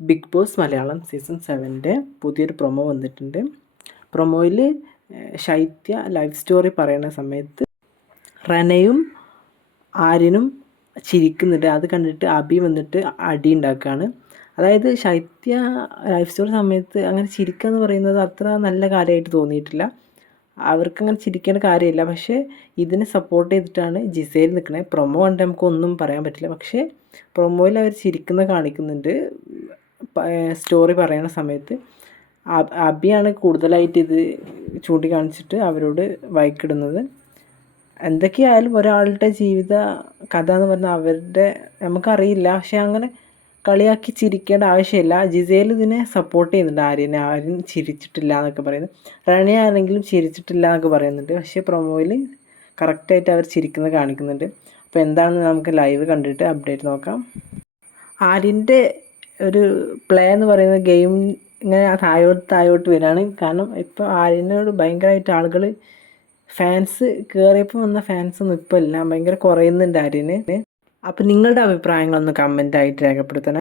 Big boss Malayalam season 7 പുതിയൊരു promo വന്നിട്ടുണ്ട്. പ്രൊമോയിൽ ശൈത്യ life story പറയുന്ന സമയത്ത് റനയും ആര്യനും ചിരിക്കുന്നുണ്ട്. അത് കണ്ടിട്ട് അബി വന്നിട്ട് അടി ഉണ്ടാക്കുകയാണ്. അതായത് ശൈത്യ ലൈഫ് സ്റ്റോറി സമയത്ത് അങ്ങനെ ചിരിക്കുക എന്ന് പറയുന്നത് അത്ര നല്ല കാര്യമായിട്ട് തോന്നിയിട്ടില്ല. അവർക്കങ്ങനെ ചിരിക്കേണ്ട കാര്യമില്ല. പക്ഷേ ഇതിനെ സപ്പോർട്ട് ചെയ്തിട്ടാണ് ജിസേൽ നിൽക്കുന്നത്. പ്രൊമോ കണ്ട് നമുക്കൊന്നും പറയാൻ പറ്റില്ല. പക്ഷേ പ്രൊമോയിൽ അവർ ചിരിക്കുന്ന കാണിക്കുന്നുണ്ട്. സ്റ്റോറി പറയുന്ന സമയത്ത് അബിയാണ് കൂടുതലായിട്ട് ഇത് ചൂണ്ടിക്കാണിച്ചിട്ട് അവരോട് വഴക്കിടുന്നത്. എന്തൊക്കെയായാലും ഒരാളുടെ ജീവിത കഥ എന്ന് പറഞ്ഞാൽ അവരുടെ നമുക്കറിയില്ല. പക്ഷെ അങ്ങനെ കളിയാക്കി ചിരിക്കേണ്ട ആവശ്യമില്ല. ജിസേൽ ഇതിനെ സപ്പോർട്ട് ചെയ്യുന്നുണ്ട്. ആര്യൻ ചിരിച്ചിട്ടില്ല എന്നൊക്കെ പറയുന്നത്. റണിയാണെങ്കിലും ചിരിച്ചിട്ടില്ല എന്നൊക്കെ പറയുന്നുണ്ട്. പക്ഷേ പ്രൊമോയിൽ കറക്റ്റായിട്ട് അവർ ചിരിക്കുന്നത് കാണിക്കുന്നുണ്ട്. അപ്പോൾ എന്താണെന്ന് നമുക്ക് ലൈവ് കണ്ടിട്ട് അപ്ഡേറ്റ് നോക്കാം. ആര്യൻ്റെ ഒരു പ്ലേ എന്ന് പറയുന്നത് ഗെയിം ഇങ്ങനെ താഴോട്ട് വരികയാണ്. കാരണം ഇപ്പോൾ ആര്യനോട് ഭയങ്കരമായിട്ട് ആളുകൾ ഫാൻസ് കയറിയപ്പോൾ വന്ന ഫാൻസൊന്നും ഇപ്പോൾ ഇല്ല, ഭയങ്കര കുറയുന്നുണ്ട് ആര്യന്. അപ്പോൾ നിങ്ങളുടെ അഭിപ്രായങ്ങളൊന്ന് കമൻ്റായിട്ട് രേഖപ്പെടുത്തണം.